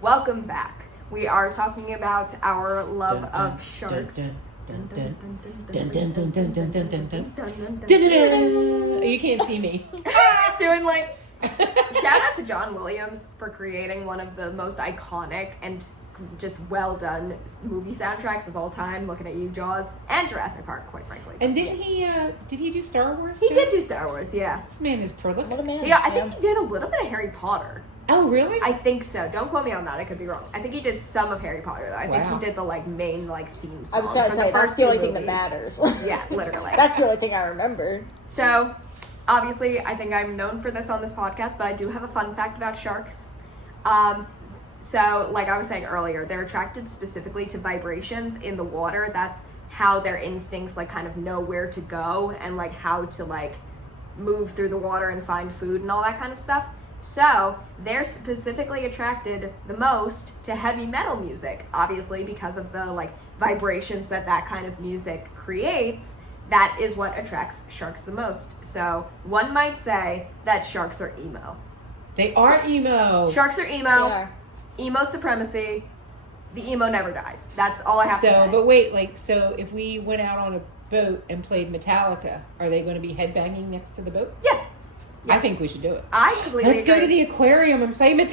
Welcome back. We are talking about our love of sharks. You can't see me. She's doing like... Shout out to John Williams for creating one of the most iconic and just well done movie soundtracks of all time. Looking at you, Jaws, and Jurassic Park, quite frankly. And did he do Star Wars? He too? did do Star Wars, yeah. This man is prolific. What a man. Yeah, I think he did a little bit of Harry Potter. Oh, really? I think so. Don't quote me on that. I could be wrong. I think he did some of Harry Potter, though. I think he did the main theme song. I was gonna say that's the only thing that matters. Yeah, literally. That's the only thing I remember. So, obviously, I think I'm known for this on this podcast, but I do have a fun fact about sharks. So, like I was saying earlier, they're attracted specifically to vibrations in the water. That's how their instincts kind of know where to go and how to move through the water and find food and all that kind of stuff. So they're specifically attracted the most to heavy metal music, obviously because of the vibrations that kind of music creates. That is what attracts sharks the most. So one might say that sharks are emo. They are emo. Sharks are emo. Yeah. Emo supremacy. The emo never dies. That's all I have to say. But wait, so if we went out on a boat and played Metallica, are they going to be headbanging next to the boat? Yeah. I think we should do it. I completely Let's go agree. to the aquarium and play Metallica.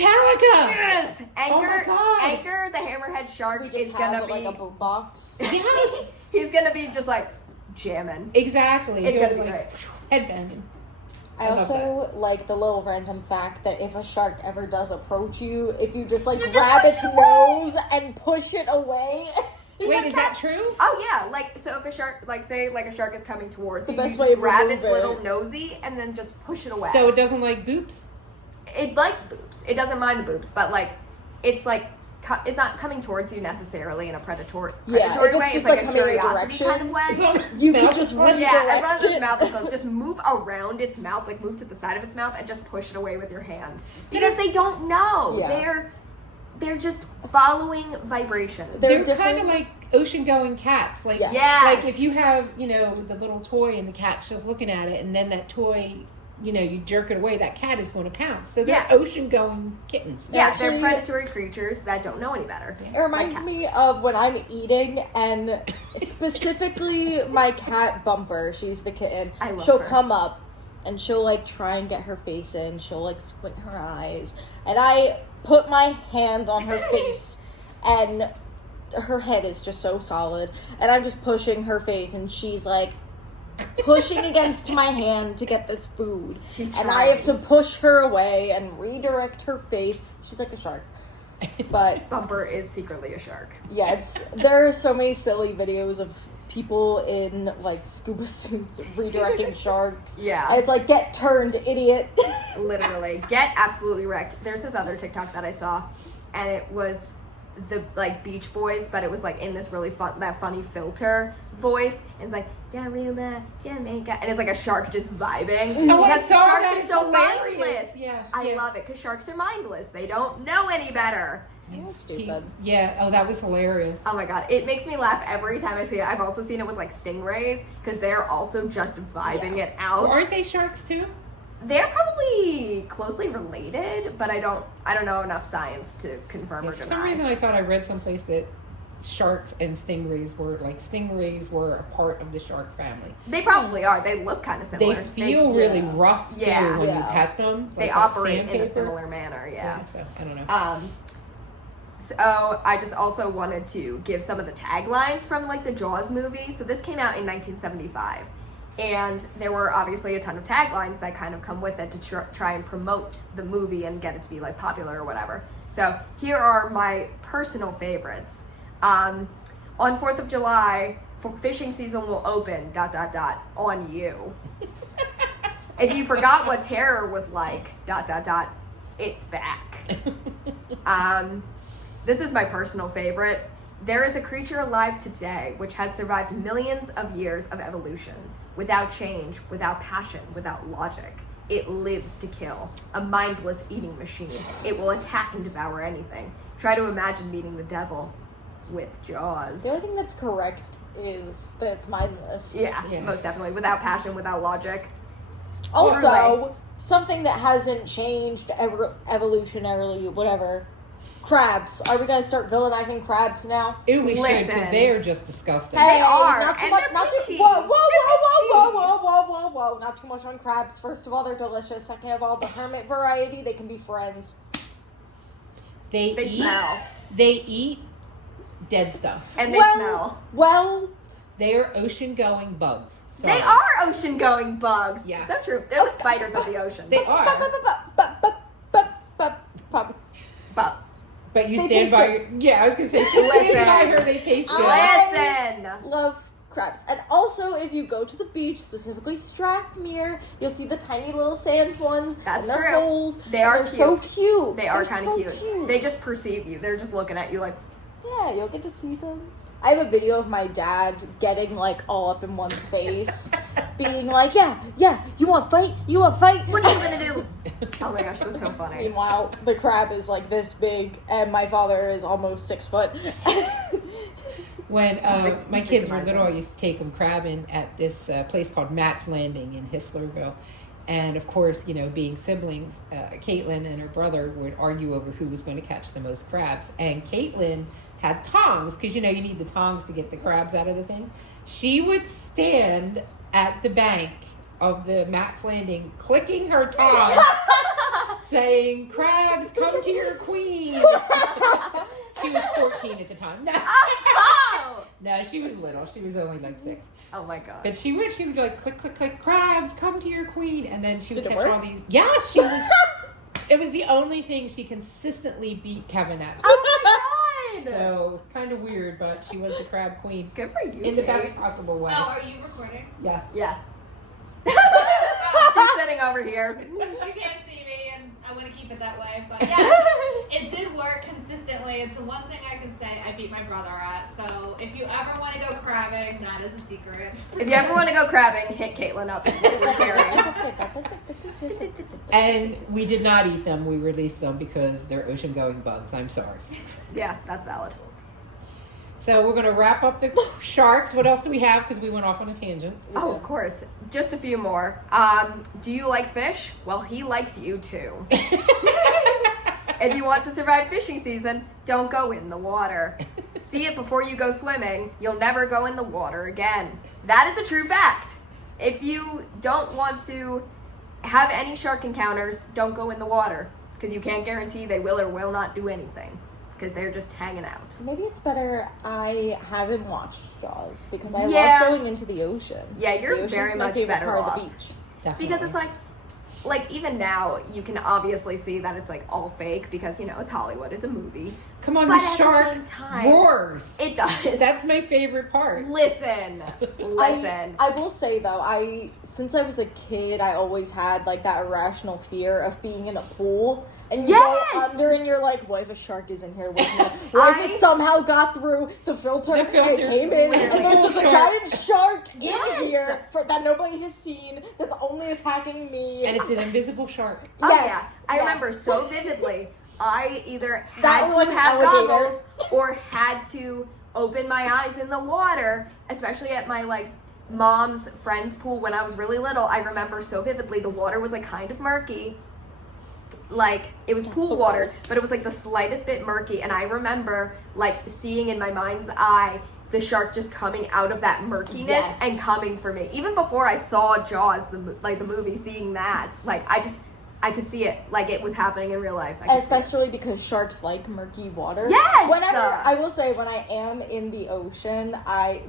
Yes! Oh my God. Anchor, the hammerhead shark, We is just gonna have be a boombox. Yes. he's gonna be just jamming. Exactly. It's You're gonna be great. Headbanging. I love also like the little random fact that if a shark ever does approach you, if you just just grab push its it away. nose and push it away. Wait, is that true? Oh yeah, so if a shark, say a shark is coming towards you, The you best just way to grab remove its it. little nosy and then just push it away. So it doesn't like boops? It likes boobs. It doesn't mind the boobs, but it's it's not coming towards you necessarily in a predatory Yeah, if way. it's just, It's a coming in a curiosity direction, kind of way. As long as You its can mouth just is run- Yeah, as long as Direct its it. mouth is closed, just move around its mouth, move to the side of its mouth and just push it away with your hand. Because they don't know. Yeah. They're just following vibrations. They're They're kind of different. like ocean-going cats. Yes. Yes. Like if you have, the little toy and the cat's just looking at it, and then that toy, you jerk it away, that cat is going to pounce. So they're Yeah. ocean-going kittens. Yeah, Actually- they're predatory creatures that don't know any better. It reminds cats. me of when I'm eating, and specifically my cat Bumper, she's the kitten. I love she'll her. come up and she'll try and get her face in. She'll squint her eyes, and I put my hand on her face, and her head is just so solid, and I'm just pushing her face, and she's pushing against my hand to get this food, She's and I have trying. to push her away and redirect her face. She's like a shark, but Bumper is secretly a shark. yeah, there are so many silly videos of people in scuba suits redirecting sharks. Yeah. And it's get turned, idiot. Literally. Get absolutely wrecked. There's this other TikTok that I saw, and it was the Beach Boys, but it was in this really funny filter voice, and it's Aruba, Jamaica, and it's a shark just vibing. Oh, I because saw sharks that. are It's so hilarious. mindless. Yeah, I yeah. love it because sharks are mindless. They don't know any better. Yeah, stupid. Oh, that was hilarious. Oh my god, it makes me laugh every time I see it. I've also seen it with stingrays because they're also just vibing it out. Well, aren't they sharks too? They're probably closely related, but I don't know enough science to confirm or For deny. some reason, I thought I read someplace that sharks and stingrays were a part of the shark family. They probably are. They look kind of They similar. feel really rough too Yeah. when you Yeah. pet them. They like operate in a sandpaper. similar manner. Yeah. So, I don't know. So I just also wanted to give some of the taglines from the Jaws movie. So this came out in 1975. And there were obviously a ton of taglines that kind of come with it to try and promote the movie and get it to be popular or whatever. So here are my personal favorites. On 4th of July, fishing season will open, ... on you. If you forgot what terror was like, ... it's back. This is my personal favorite. There is a creature alive today which has survived millions of years of evolution. Without change, without passion, without logic. It lives to kill. A mindless eating machine. It will attack and devour anything. Try to imagine meeting the devil with Jaws. The only thing that's correct is that it's mindless. Yeah, Yeah. most definitely. Without passion, without logic. Also, Truly. something that hasn't changed evolutionarily, whatever, Crabs. Are we gonna start villainizing crabs now? Ew, we should, Listen. because they are just disgusting. They are, Not too and much. they're Not too. peachy. Whoa, whoa, They're whoa, whoa, whoa, whoa, whoa, whoa! Not too much on crabs. First of all, they're delicious. Second of all, the hermit variety, they can be friends. They They smell. They eat dead stuff. And they smell. Well, They are ocean-going bugs. They are ocean-going bugs. Yeah. So true. They're the spiders of the ocean. They are. But But you They stand taste by good. your... Yeah, I was going to say, she stands Listen. by her, they taste good. listen. love crabs. And also, if you go to the beach, specifically Strathmere, you'll see the tiny little sand ones. That's and their true. holes. They and are they're so cute. cute. They are They're kind of so cute. They just perceive you. They're just looking at you like, Yeah, you'll get to see them. I have a video of my dad getting like all up in one's face, being like, yeah, you want to fight? You want to fight? what are you gonna do? Oh my gosh, that's so funny. Meanwhile, the crab is like this big, and my father is almost 6 foot. When my kids were victimizing. little, I used to take them crabbing at this place called Matt's Landing in Histlerville. And of course, you know, being siblings, Caitlin and her brother would argue over who was going to catch the most crabs. And Caitlin had tongs, because, you know, you need the tongs to get the crabs out of the thing. She would stand at the bank of the Matt's Landing, clicking her tongs, saying, "Crabs, come to your queen." She was 14 at the time. No. Oh! No, she was little. She was only like 6. Oh my god. But she would like click, click, click, crabs, come to your queen. And then she would Did it catch work? all these. Yeah, she was. It was the only thing she consistently beat Kevin at. Oh my god. So it's kind of weird, but she was the crab queen Good for you. in the Kate. best possible way. Oh, are you recording? Yes. Yeah. She's sitting over here. You can't see me, and I want to keep it that way. But yeah, it did work consistently. It's one thing I can say I beat my brother at. So if you ever want to go crabbing, that is a secret. If you ever want to go crabbing, hit Caitlin up. Is what we're hearing. And we did not eat them. We released them because they're ocean-going bugs. I'm sorry. Yeah, that's valid. So we're going to wrap up the sharks. What else do we have? Because we went off on a tangent. Oh, of course. Just a few more. Do you like fish? Well, he likes you too. If you want to survive fishing season, don't go in the water. See it before you go swimming. You'll never go in the water again. That is a true fact. If you don't want to have any shark encounters, don't go in the water. Because you can't guarantee they will or will not do anything. Because they're just hanging out. Maybe it's better I haven't watched Jaws, because I Yeah. love going into the ocean. Yeah, you're The ocean's very my much favorite better part off. of the beach. Definitely. Because it's like even now you can obviously see that it's like all fake because you know it's Hollywood, it's a movie. Come on, But the at the shark same time, roars. It does. That's my favorite part. Listen. I will say though, since I was a kid, I always had like that irrational fear of being in a pool. And you Yes! go under and you're like, what if a shark is in here with me? What if it somehow got through the filter, The filter. and came in and there's just a giant shark Yes! in here that nobody has seen that's only attacking me. And it's an invisible shark. Oh Yes, yeah. I yes. remember so vividly. I either That had to one have alligator. goggles or had to open my eyes in the water, especially at my like mom's friend's pool when I was really little. I remember so vividly the water was like kind of murky. Like it was pool the water, worst. but it was like the slightest bit murky, and I remember like seeing in my mind's eye the shark just coming out of that murkiness Yes. and coming for me. Even before I saw Jaws, the movie, seeing that, like I could see it, like it was happening in real life. I could see it. Especially because sharks like murky water. Yes! Whenever I will say, when I am in the ocean,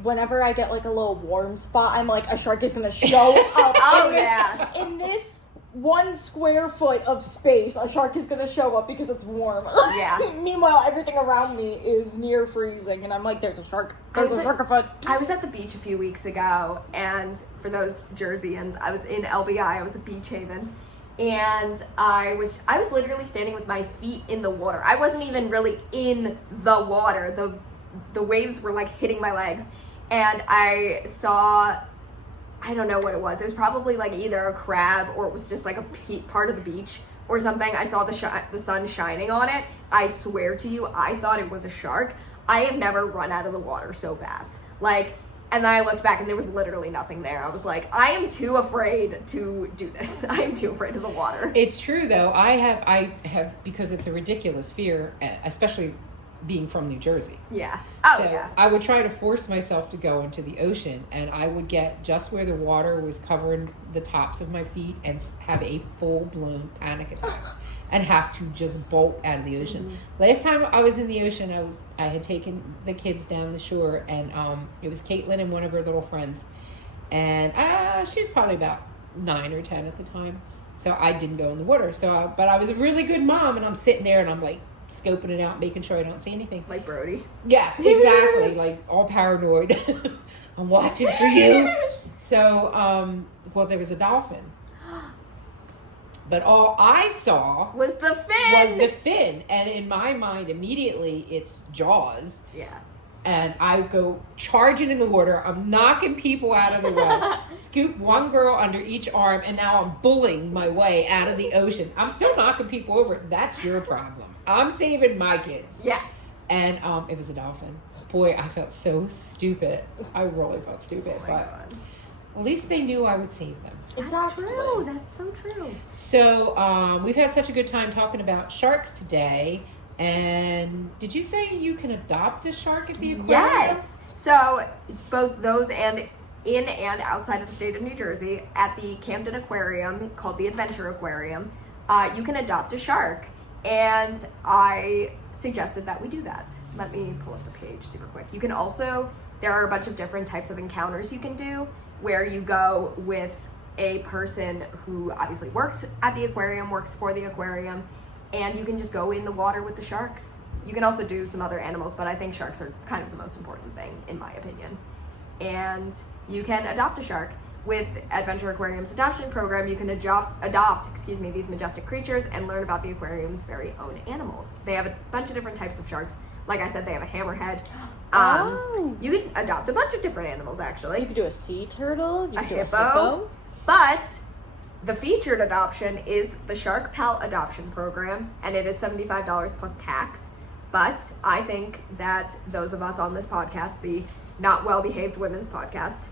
whenever I get like a little warm spot, I'm like, a shark is gonna show up. Oh, in this, yeah. In this 1 square foot of space, a shark is gonna show up because it's warm. Yeah. Meanwhile, everything around me is near freezing, and I'm like, there's a shark. There's was a at- shark afoot. I was at the beach a few weeks ago, and for those Jerseyans, I was in LBI. I was at Beach Haven, and I was literally standing with my feet in the water. I wasn't even really in the water. The waves were like hitting my legs, and I saw, I don't know what it was. It was probably like either a crab or it was just like a part of the beach or something. I saw the sun shining on it. I swear to you, I thought it was a shark. I have never run out of the water so fast. Like, And then I looked back and there was literally nothing there. I was like, I am too afraid to do this. I am too afraid of the water. It's true though. I have because it's a ridiculous fear, especially being from New Jersey. Yeah. Oh, So yeah. I would try to force myself to go into the ocean, and I would get just where the water was covering the tops of my feet and have a full-blown panic attack and have to just bolt out of the ocean. Last time I was in the ocean, I had taken the kids down the shore, and it was Caitlin and one of her little friends, and she was probably about 9 or 10 at the time. So I didn't go in the water. But I was a really good mom, and I'm sitting there and I'm like scoping it out, making sure I don't see anything. Like Brody. Yes, exactly. Like all paranoid. I'm watching for you. So, well, there was a dolphin. But all I saw Was the fin. was the fin. And in my mind, immediately, it's Jaws. Yeah. And I go charging in the water. I'm knocking people out of the way. Scoop one girl under each arm. And now I'm bullying my way out of the ocean. I'm still knocking people over. That's your problem. I'm saving my kids. Yeah. And it was a dolphin. Boy, I felt so stupid. I really felt stupid. Oh my But God. at least they knew I would save them. That's Exactly. true. That's so true. So we've had such a good time talking about sharks today. And did you say you can adopt a shark at the aquarium? Yes. So both those and in and outside of the state of New Jersey, at the Camden Aquarium called the Adventure Aquarium, you can adopt a shark. And I suggested that we do that. Let me pull up the page super quick. You can also, there are a bunch of different types of encounters you can do where you go with a person who obviously works at the aquarium, works for the aquarium, and you can just go in the water with the sharks. You can also do some other animals, but I think sharks are kind of the most important thing, in my opinion. And you can adopt a shark. With Adventure Aquarium's adoption program, you can adopt these majestic creatures and learn about the aquarium's very own animals. They have a bunch of different types of sharks. Like I said, they have a hammerhead. You can adopt a bunch of different animals, You actually. could do a sea turtle. You A could do hippo. But the featured adoption is the Shark Pal adoption program, and it is $75 plus tax. But I think that those of us on this podcast, the Not Well Behaved Women's podcast,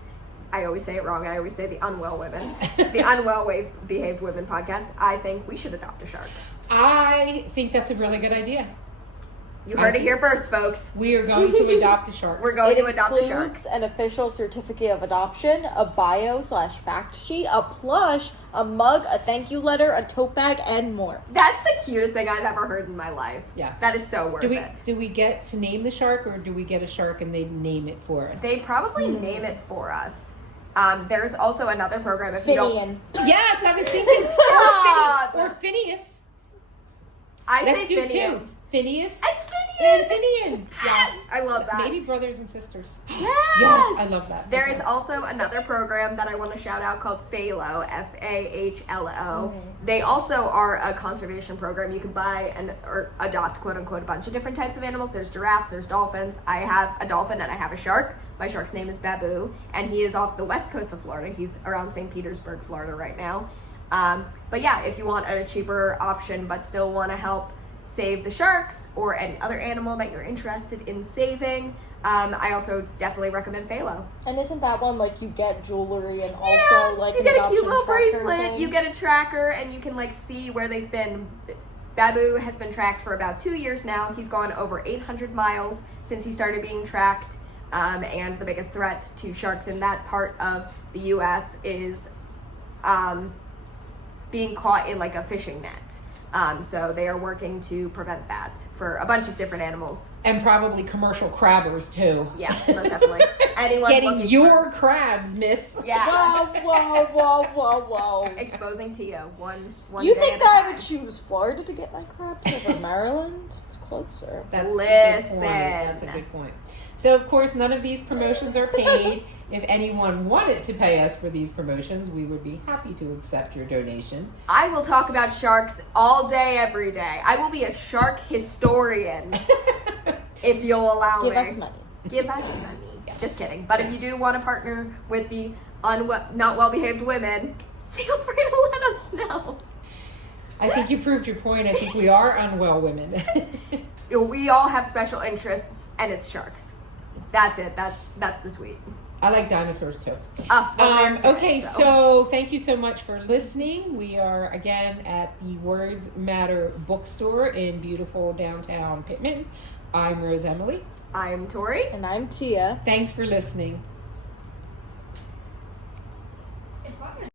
I always say it wrong. I always say the Unwell Women, the Unwell Behaved Women podcast. I think we should adopt a shark. I think that's a really good idea. You heard it here first, folks. We are going to adopt a shark. We're going It to adopt a shark. includes an official certificate of adoption, a bio/fact sheet, a plush, a mug, a thank you letter, a tote bag, and more. That's the cutest thing I've ever heard in my life. Yes. That is so worth do it. we get to name the shark, or do we get a shark and they name it for us? They probably name it for us. There's also another program if you don't. Finian. Yes, I was thinking Stop! or Phineas. I Let's say do Finian. two. Phineas And and Finian. Finian. Yes. I love that. Maybe brothers and sisters. Yes. Yes, I love that. There is also another program that I want to shout out called FAHLO, FAHLO. They also are a conservation program. You can buy or adopt, quote unquote, a bunch of different types of animals. There's giraffes, there's dolphins. I have a dolphin and I have a shark. My shark's name is Babu, and he is off the west coast of Florida. He's around St. Petersburg, Florida right now. But yeah, if you want a cheaper option but still want to help save the sharks or any other animal that you're interested in saving, I also definitely recommend FAHLO. And isn't that one like you get jewelry and also like you an get a adoption cute little tracker bracelet, thing? you get a tracker, and you can like see where they've been. Babu has been tracked for about 2 years now. He's gone over 800 miles since he started being tracked. And the biggest threat to sharks in that part of the U.S. is being caught in like a fishing net. So they are working to prevent that for a bunch of different animals. And probably commercial crabbers too. Yeah, most definitely. Anyone Getting looking your crabs, miss. yeah, Whoa. exposing to you one. Do you day think at a that I time. would choose Florida to get my crabs over Maryland? It's closer. That's a Listen. good point. That's a good point. So, of course, none of these promotions are paid. If anyone wanted to pay us for these promotions, we would be happy to accept your donation. I will talk about sharks all day, every day. I will be a shark historian if you'll allow Give me. us money. Give us money. Just kidding. But if you do want to partner with the not well-behaved women, feel free to let us know. I think you proved your point. I think we are unwell women. We all have special interests, and it's sharks. That's it. That's the tweet. I like dinosaurs too. Well, they're Okay, good, so thank you so much for listening. We are again at the Words Matter bookstore in beautiful downtown Pittman. I'm Rose Emily. I'm Tori. And I'm Tia. Thanks for listening.